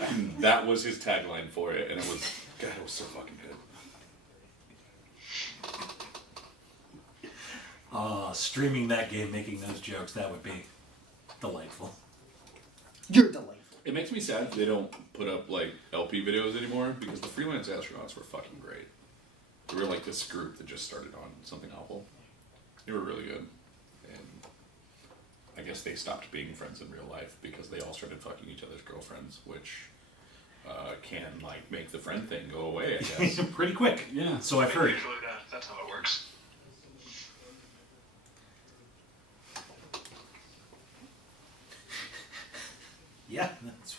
And that was his tagline for it, and it was, God, it was so fucking good. Streaming that game, making those jokes, that would be delightful. You're delightful. It makes me sad they don't put up, like, LP videos anymore, because the freelance astronauts were fucking great. They were like this group that just started on something awful. They were really good. And I guess they stopped being friends in real life because they all started fucking each other's girlfriends, which can, like, make the friend thing go away, I guess. Pretty quick. Yeah. So I've heard. Usually that's how it works. Yeah, that's...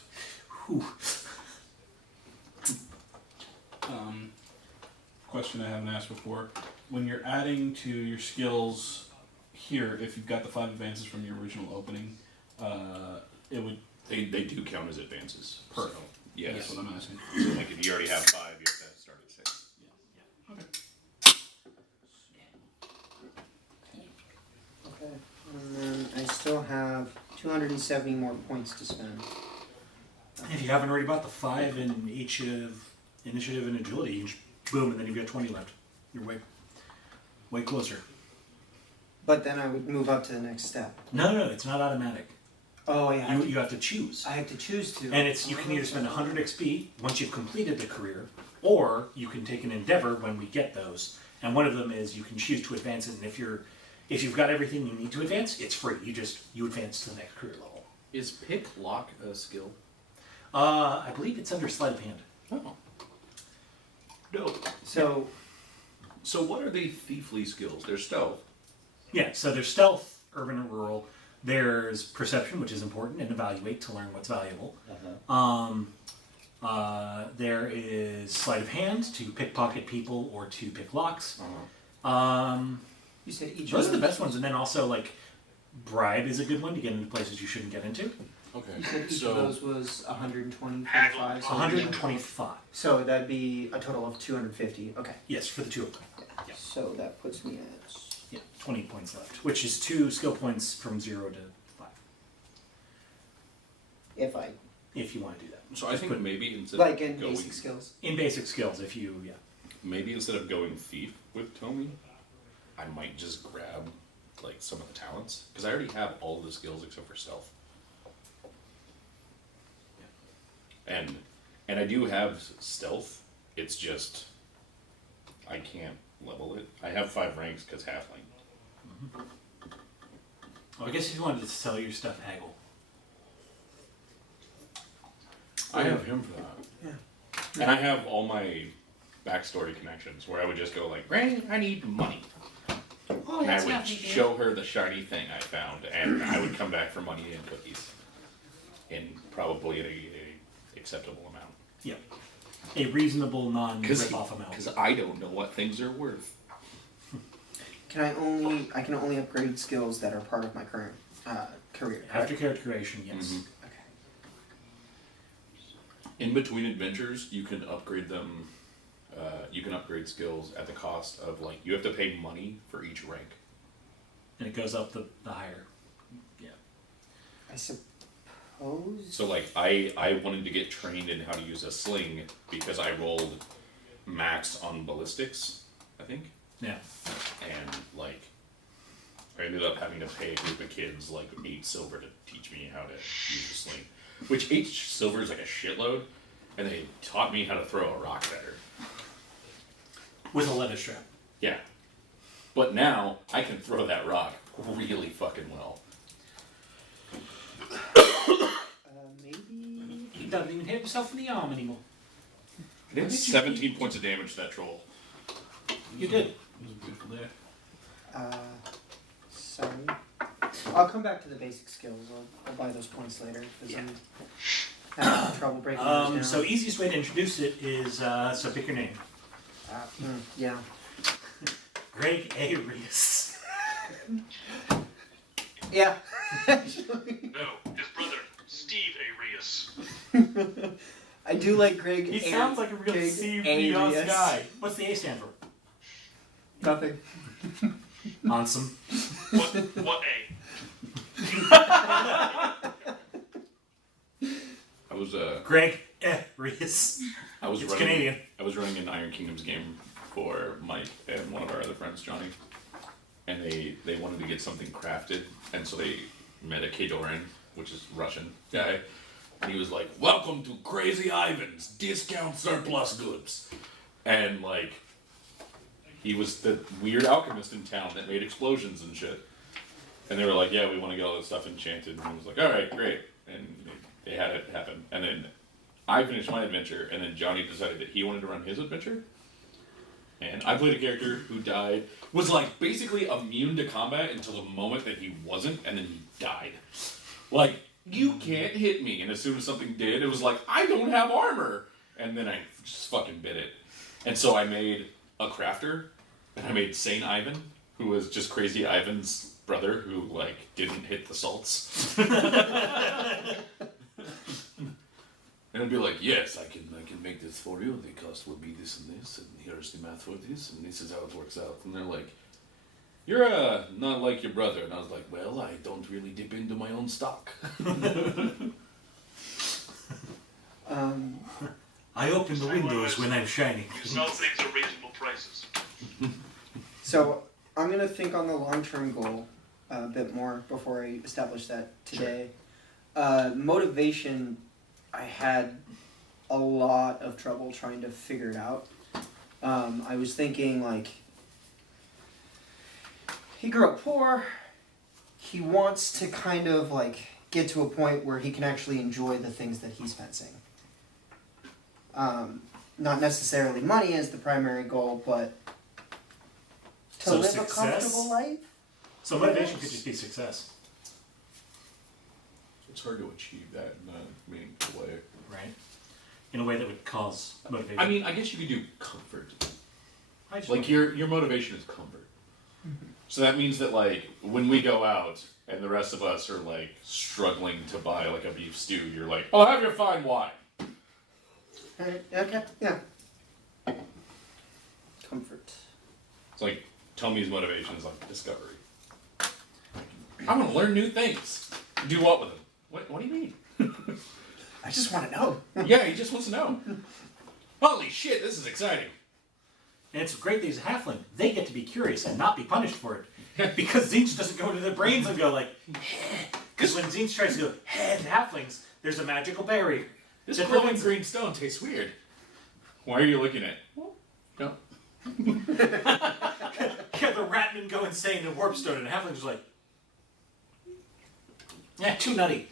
Whew. Question I haven't asked before. When you're adding to your skills here, if you've got the 5 advances from your original opening, it would... They do count as advances. Perfect. So, yes. That's what I'm asking. So, like, if you already have 5, you have to start at 6. Okay. Okay. And then I still have 270 more points to spend. If you haven't already bought the 5 in each of initiative and agility, you just boom, and then you've got 20 left. You're way closer. But then I would move up to the next step. No, it's not automatic. Oh, yeah. You have to choose. I have to choose to. And it's you can either spend 100 XP once you've completed the career, or you can take an endeavor when we get those. And one of them is you can choose to advance it, and if you've got everything you need to advance, it's free. You advance to the next career level. Is pick lock a skill? I believe it's under sleight of hand. Oh. No. So what are the thiefly skills? They're stealth. Yeah, so there's stealth, urban and rural. There's perception, which is important, and evaluate to learn what's valuable. There is sleight of hand to pickpocket people or to pick locks. you said each Those of are the them- best ones, and then also like bribe is a good one to get into places you shouldn't get into. Okay. You said each of those was 120 for Haggle. 5. So 125. So that'd be a total of 250. Okay. Yes, for the 2 of them. Yeah. So that puts me at... Yeah, 20 points left, which is 2 skill points from 0 to 5. If you want to do that. So I think maybe instead Like of in going basic skills. In basic skills, if you, yeah. maybe instead of going thief with Tommy, I might just grab like some of the talents because I already have all the skills except for stealth. And I do have stealth. It's just I can't level it. I have 5 ranks because halfling. Well, I guess if you wanted to sell your stuff, haggle. I have him for that. Yeah. And I have all my backstory connections where I would just go like, Ray, I need money. Oh, And I would show her the shiny thing I found, and I would come back for money and cookies, in probably a acceptable amount. Yeah. A reasonable non-rip-off amount. Because I don't know what things are worth. I can only upgrade skills that are part of my current career. After character creation, yes. Mhm. Okay. In between adventures, you can upgrade them. You can upgrade skills at the cost of like you have to pay money for each rank. And it goes up the higher. Yeah. I suppose. So like I wanted to get trained in how to use a sling because I rolled max on ballistics, I think. Yeah. And like I ended up having to pay a group of kids like 8 silver to teach me how to use a sling. Which 8 silver is like a shitload, and they taught me how to throw a rock better. With a leather strap. Yeah. But now I can throw that rock really fucking well. Maybe. He doesn't even hit himself in the arm anymore. I did 17 points of damage to that troll. You did. It was a beautiful day. Sorry. I'll come back to the basic skills. I'll buy those points later because I'm having trouble breaking those down. So easiest way to introduce it is, so pick your name. Yeah. Greg A. Reese. Yeah. No, his brother, Steve Arias. I do like Greg. He sounds like a real Greg serious Arias. guy. What's the A stand for? Nothing. Ansem. What A? I I was Greg, Reese. I was It's running. Canadian. I was running an Iron Kingdoms game for Mike and one of our other friends, Johnny, and they wanted to get something crafted, and so they met a Kadoran, which is Russian guy, and he was like, "Welcome to Crazy Ivan's discount surplus goods," and like, he was the weird alchemist in town that made explosions and shit, and they were like, "Yeah, we want to get all this stuff enchanted," and he was like, "All right, great," and they had it happen, and then I finished my adventure, and then Johnny decided that he wanted to run his adventure. And I played a character who died, was like basically immune to combat until the moment that he wasn't, and then he died. Like, you can't hit me, and as soon as something did, it was like, I don't have armor! And then I just fucking bit it. And so I made a crafter, and I made Saint Ivan, who was just Crazy Ivan's brother, who, like, didn't hit the salts. And I'd be like, yes, I can make this for you. The cost will be this and this, and here's the math for this, and this is how it works out. And they're like, you're not like your brother. And I was like, well, I don't really dip into my own stock. I open the windows when I'm shining. You sell things at reasonable prices. So I'm gonna think on the long-term goal a bit more before I establish that today. Motivation, I had a lot of trouble trying to figure it out. I was thinking like, he grew up poor. He wants to kind of like get to a point where he can actually enjoy the things that he's fencing. Not necessarily money as the primary goal, but to So live success? a comfortable life. So motivation could just be success, It's hard to achieve that in a meaningful way. right? In a way that would cause motivation. I mean, I guess you could do comfort. I just Like, want- your motivation is comfort. So that means that, like, when we go out and the rest of us are, like, struggling to buy, like, a beef stew, you're like, I'll have your fine wine. Okay, yeah. Comfort. It's like, Tommy's motivation is, like, discovery. I want to learn new things. Do what with them? What do you mean? I just want to know. Yeah, he just wants to know. Holy shit, this is exciting. And it's great that he's a halfling. They get to be curious and not be punished for it. Because Zinch doesn't go into their brains and go like, because when Zinch tries to go, to halflings, there's a magical berry. This That glowing prevents- green stone tastes weird. Why are you looking at it? No. Yeah, the ratmen go insane in Warpstone, and halflings are like, yeah, too nutty.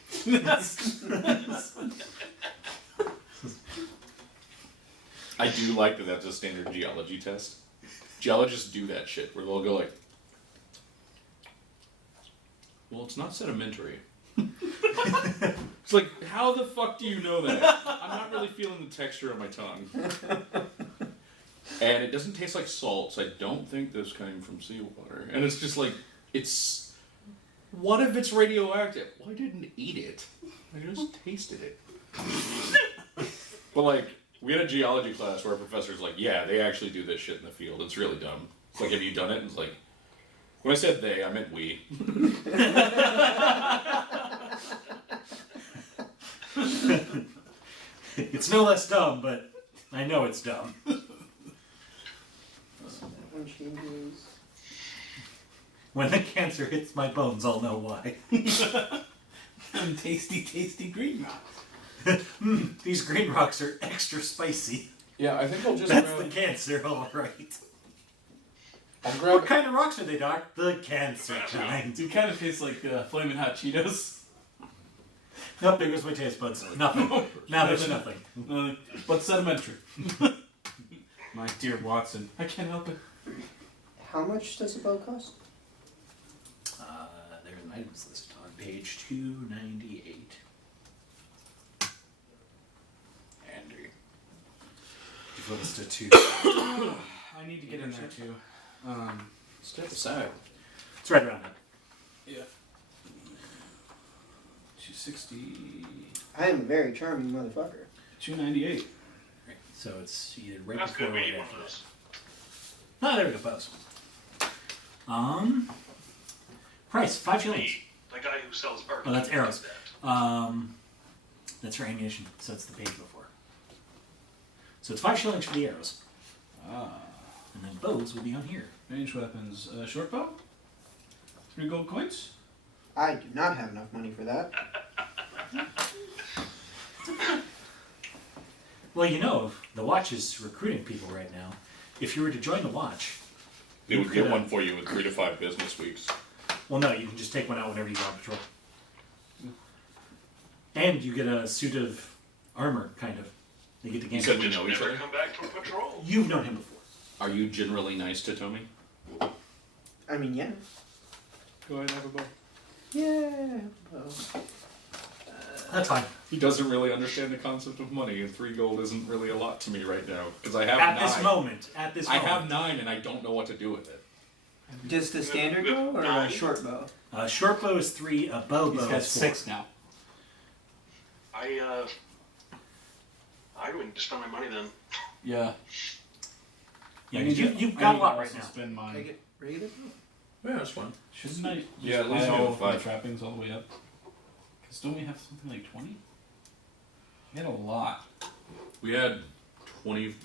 I do like that that's a standard geology test. Geologists do that shit where they'll go like, well, it's not sedimentary. It's like, how the fuck do you know that? I'm not really feeling the texture of my tongue. And it doesn't taste like salt, so I don't think this came from seawater. And it's just like, it's... What if it's radioactive? Well, I didn't eat it. I just tasted it. But like, we had a geology class where our professor's like, yeah, they actually do this shit in the field. It's really dumb. It's like, have you done it? And it's like, when I said they, I meant we. It's no less dumb, but I know it's dumb. That one changes. When the cancer hits my bones, I'll know why. And tasty green rocks. These green rocks are extra spicy. Yeah, I think I'll just That's the cancer, alright. I'll What grab... kind of rocks are they, Doc? The cancer kind. It kind of tastes like Flamin' Hot Cheetos. Nope, there goes my taste buds. Nothing. Now there's nothing. But sedimentary. My dear Watson, I can't help it. How much does a bow cost? There's an items list on page 298. Andrew. You flip us to 2. I need to get in there too. Step aside. It's right around that. Yeah. 260, I am a very charming motherfucker. 298. Right. So it's either right That's before good. or We right need one after of that. those. Ah, there we go, pose. Price, 5 shillings. The guy who sells art. Oh, that's arrows. That's for ammunition, so it's the page before. So it's 5 shillings for the arrows. Ah. And then bows will be on here. Range weapons. Short bow? 3 gold coins? I do not have enough money for that. Well, you know, the watch is recruiting people right now. If you were to join the watch, They you would get could, one for you in 3 to 5 business weeks. well, no, you can just take one out whenever you go on patrol. And you get a suit of armor, kind of. You get to gain. You said we know each Never other? come back from patrol. You've known him before. Are you generally nice to Tommy? I mean, yeah. Go ahead and have a bow. Yeah. That's fine. He doesn't really understand the concept of money, and 3 gold isn't really a lot to me right now. Because I have At 9. this moment, I have 9 and I don't know what to do with it. Just a standard bow or a short bow? Short bow is 3, a bow He's bow got is 4. 6 now. I wouldn't spend my money then. Yeah. Yeah, I need you've to- got I a lot need right to now. spend Can I mine. get rated? Yeah, that's fine. Shouldn't I just Yeah, at least buy we have all of my 5. trappings all the way up? Because don't we have something like 20? We had a lot. We had 20.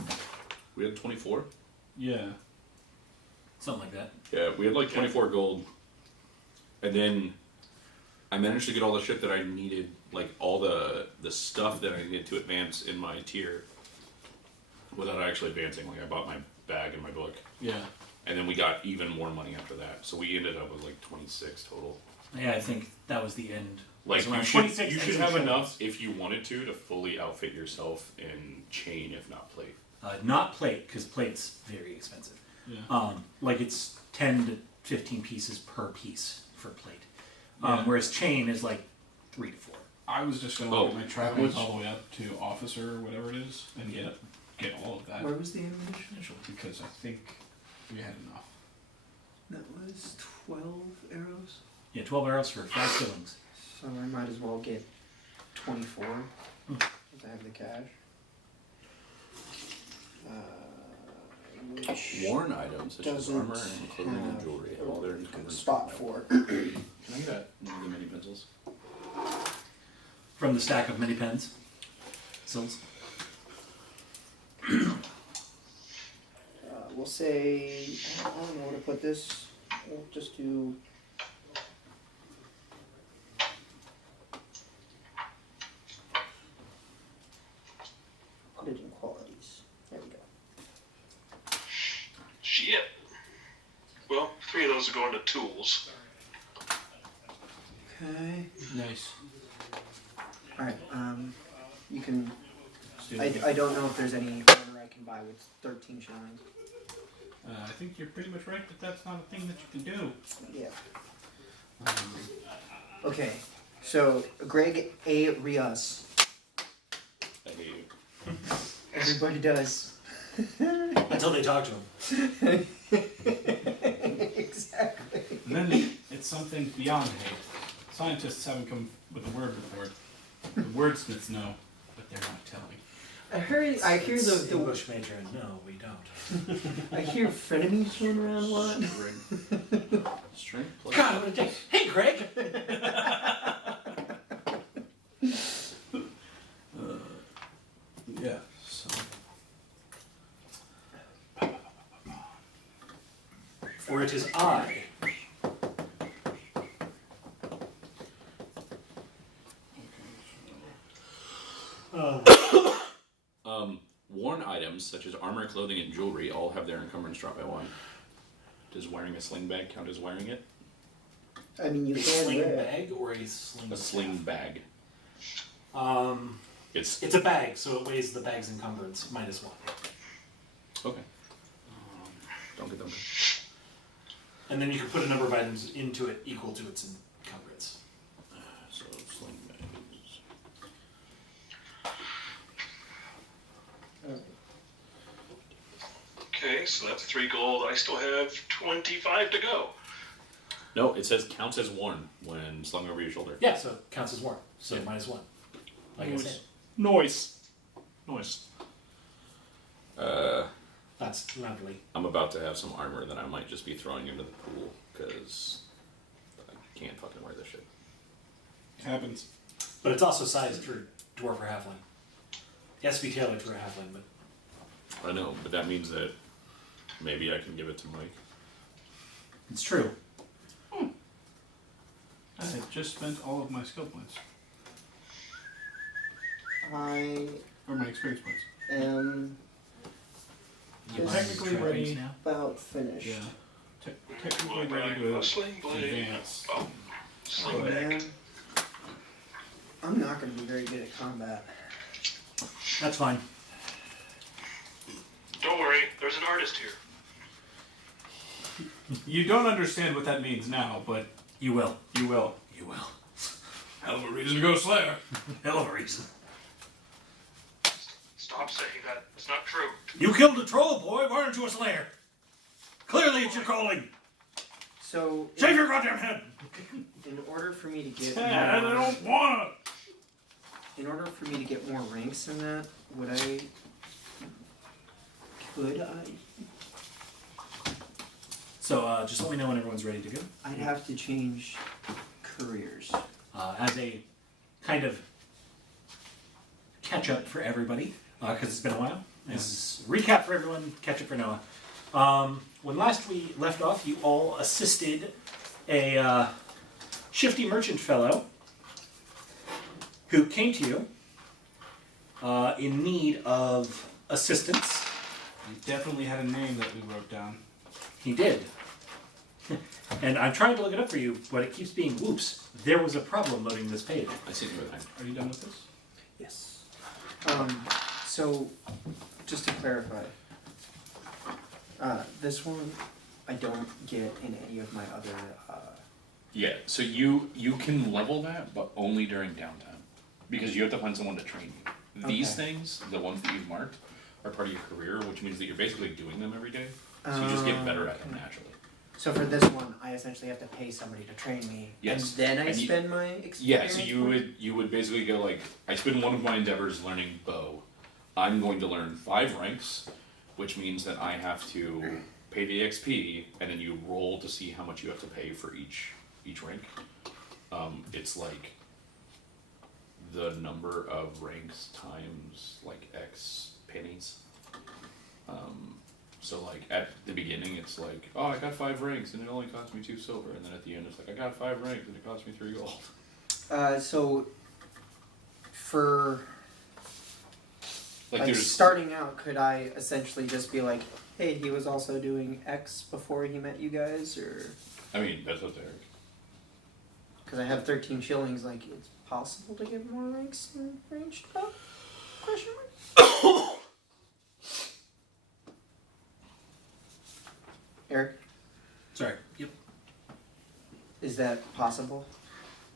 We had 24? Yeah. Something like that. Yeah, we had like 24 gold. And then I managed to get all the shit that I needed, like all the stuff that I needed to advance in my tier without actually advancing. Like I bought my bag and my book. Yeah. And then we got even more money after that. So we ended up with like 26 total. Yeah, I think that was the end. Like It was around you should 26 have extra enough if you wanted to fully outfit yourself in chain, if not plate. Not plate, because plate's very expensive. Yeah. Like it's 10 to 15 pieces per piece for plate. Yeah. Whereas chain is like 3 to 4. I was just going to Oh, look at my trappings which- all the way up to officer or whatever it is and get all of that. Where was the ammunition? Because I think we had enough. That was 12 arrows. Yeah, 12 arrows for 5 shillings. So I might as well get 24. Because I have the cash. Which Worn items such as doesn't armor and clothing and have jewelry have all their a encumbrance. spot for. Can I get one of the mini pencils? From the stack of mini pens. Sills. We'll say, I don't know where to put this. We'll just do. Put it in qualities. There we go. Shit. Well, 3 of those are going to tools. Okay. Nice. Alright, you can. Steal it. I don't know if there's any armor I can buy with 13 shillings. I think you're pretty much right that that's not a thing that you can do. Yeah. Okay, so Greg A. Rios. I hate you. Everybody does. Until they talk to him. Exactly. And then it's something beyond hate. Scientists haven't come with a word report. The wordsmiths know, but they're not telling. I hear It's the English major, and no, we don't. I hear frenemies thrown around a lot. Strength plus. God, I'm gonna take. Hey, Greg! Yeah, so. For it is I. Worn items such as armor, clothing, and jewelry all have their encumbrance dropped by 1. Does wearing a sling bag count as wearing it? I mean, you A can sling wear it. bag or a sling? A sling bag. It's It's a bag, so it weighs the bag's encumbrance -1. okay. Don't get them. And then you can put a number of items into it equal to its encumbrance. So sling bags. Okay, so that's 3 gold. I still have 25 to go. No, it says counts as worn when slung over your shoulder. Yeah, so it counts as worn. So Yeah. -1. Like I said. Noise. Noise. That's lovely. I'm about to have some armor that I might just be throwing into the pool because I can't fucking wear this shit. It happens. But it's also sized for dwarf or halfling. It has to be tailored for a halfling, but I know, but that means that maybe I can give it to Mike. it's true. I had just spent all of my skill points. I Or my experience points. am You Just buy technically trappings ready. now. about finished. Yeah. Technically ready to A sling blade. advance. Oh, Oh, sling bag. man. I'm not going to be very good at combat. That's fine. Don't worry, there's an artist here. You don't understand what that means now, but You will. you will. You will. Hell of a reason to go Slayer. Hell of a reason. Stop saying that. It's not true. You killed a troll, boy. Why aren't you a slayer? Clearly, it's your calling. So, Shave your goddamn head. in order for me to get Dad, I more, don't wanna. in order for me to get more ranks in that, could I? So just let me know when everyone's ready to go. I'd have to change careers. As a kind of catch up for everybody, because it's been a while. This is recap for everyone, catch up for Noah. When last we left off, you all assisted a shifty merchant fellow who came to you in need of assistance. You definitely had a name that we wrote down. He did. And I'm trying to look it up for you, but it keeps being whoops. There was a problem loading this page. I see you. Are you done with this? Yes. So, just to clarify, this one I don't get in any of my other. Yeah, so you can level that, but only during downtime, because you have to find someone to train you. These Okay. things, the ones that you've marked, are part of your career, which means that you're basically doing them every day. So you just get better at them naturally. So for this one, I essentially have to pay somebody to train me, Yes. and then I And you- spend my experience. Yeah, so points? you would basically go like, I spend one of my endeavors learning bow. I'm going to learn 5 ranks, which means that I have to pay the XP, and then you roll to see how much you have to pay for each rank. It's like the number of ranks times like X pennies. So like at the beginning it's like, oh, I got 5 ranks and it only cost me 2 silver, and then at the end it's like, I got 5 ranks and it cost me 3 gold. So for Like like there's starting out, could I essentially just be like, hey, he was also doing X before he met you guys, or I mean, that's what they're. because I have 13 shillings, like it's possible to get more ranks in ranged bow? Question mark. Eric, Sorry. Yep. is that possible?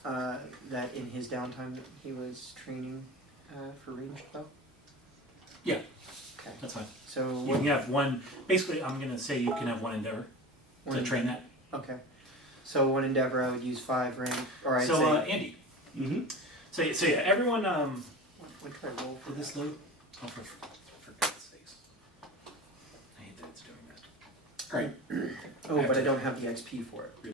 That in his downtime he was training for ranged bow? Yeah, Okay. that's fine. So You can have one. Basically, I'm gonna say you can have one endeavor to train that. Okay. So one endeavor I would use 5 rank, or I'd So say. Andy. Mm-hmm. So yeah, everyone. What could I roll for Did this this? load? Oh, for God's sakes! I hate that it's doing that. All right. Oh, but I don't have the XP for it.